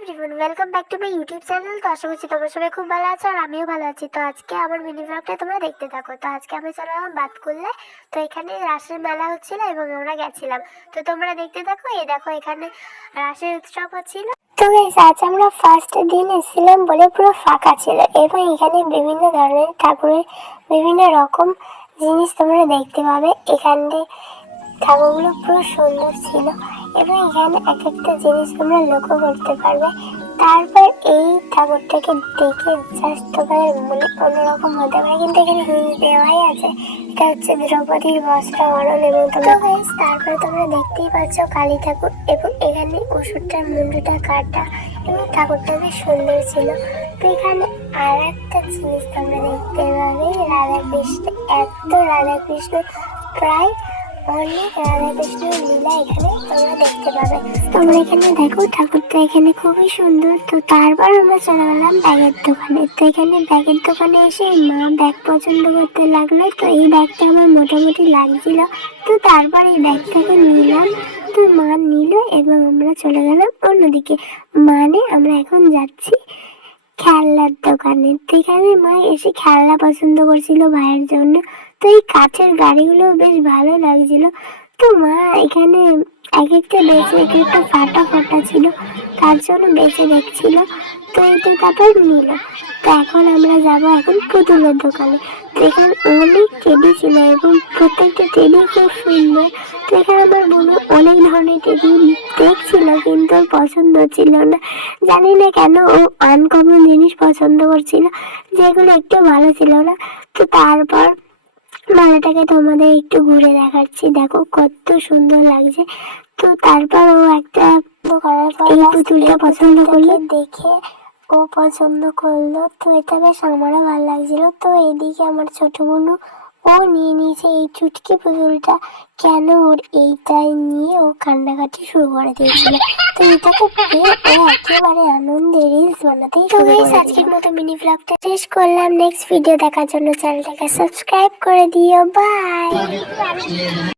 Everyone, welcome back to my YouTube channel. তো আশা করছি তোমরা সবাই খুব ভালো আছো আর আমিও ভালো আছি। তো আজকে আমার মিনি ব্লগটা তোমরা দেখতে থাকো। তো আজকে আমি চলে এলাম বাতকুল্লে। তো এখানে রাসের মেলা হচ্ছিল এবং আমরা গেছিলাম। তো তোমরা দেখতে থাকো। এই দেখো এখানে রাসের উৎসব হচ্ছিল। তো গাইস, আজ আমরা ফার্স্ট দিন এসেছিলাম বলে পুরো ফাঁকা ছিল এবং এখানে বিভিন্ন ধরনের ঠাকুরের বিভিন্ন রকম জিনিস তোমরা দেখতে পাবে। এখানে ঠাকুরগুলো পুরো সুন্দর ছিল এবং এখানে এক একটা জিনিস তোমরা লক্ষ্য করতে পারবে। তারপর এই ঠাকুরটাকে দেখে জাস্ট তোমাদের মনে অন্যরকম হতে পারে, কিন্তু এখানে হিন্স দেওয়াই আছে। এটা হচ্ছে দ্রৌপদীর বস্ত্রাহরণ এবং তারপরে তোমরা দেখতেই পাচ্ছ কালী ঠাকুর এবং এখানে ওষুধটার মুন্ডুটা কাটা এবং ঠাকুরটা বেশ সুন্দর ছিল। তো এখানে আর একটা জিনিস তোমরা দেখতে পাবে, রাধাকৃষ্ণ। এত রাধাকৃষ্ণ, প্রায় অনেক রাধাকৃষ্ণের লীলা এখানে তোমরা দেখতে পাবে। তোমরা এখানে দেখো ঠাকুরটা এখানে খুবই সুন্দর। তো তারপর আমরা চলে গেলাম ব্যাগের দোকানে। তো এখানে ব্যাগের দোকানে এসে মা ব্যাগ পছন্দ করতে লাগলো। তো এই ব্যাগটা আমার মোটামুটি লাগছিল, তো তারপর এই ব্যাগটাকে নিলাম। তো মা নিল এবং আমরা চলে গেলাম অন্যদিকে, মানে আমরা এখন যাচ্ছি খেলনার দোকানে। তো এখানে মা এসে খেলনা পছন্দ করছিল ভাইয়ের জন্য। তো এই কাঠের গাড়িগুলো বেশ ভালো লাগছিল। তো মা এখানে এক একটা বেঁচে এক একটা ফাটা ফাটা ছিল, তার জন্য বেঁচে দেখছিল। তো এইটা তারপর নিল। তো এখন আমরা যাব এখন পুতুলের দোকানে। তো এখানে অনেক টেডি ছিল এবং প্রত্যেকটা টেডি খুব সুন্দর। তো এখানে আমার বোনও অনেক ধরনের টেডি দেখছিল, কিন্তু ওর পছন্দ ছিল না। জানি না কেন ও আনকমন জিনিস পছন্দ করছিল, যেগুলো একটু ভালো ছিল না। তো তারপর মেলাটাকে তোমাদের একটু ঘুরে দেখাচ্ছি, দেখো কত সুন্দর লাগছে। তো তারপর ও একটা এই পুতুলটা পছন্দ করলো, দেখে ও পছন্দ করলো। তো এটা বেশ আমারও ভালো লাগছিল। তো এদিকে আমার ছোট বোনও ও নিয়ে নিয়েছে এই চুটকি পুতুলটা। কেন ওর এইটাই নিয়ে ও কান্নাকাটি শুরু করে দিয়েছিল। তো এটাকে পেয়ে ও একেবারে আনন্দে রিলস বানাতেই শুরু করে দিল। আজকের মতো মিনি ব্লগটা শেষ করলাম। নেক্সট ভিডিও দেখার জন্য চ্যানেলটাকে সাবস্ক্রাইব করে দিও। বাই।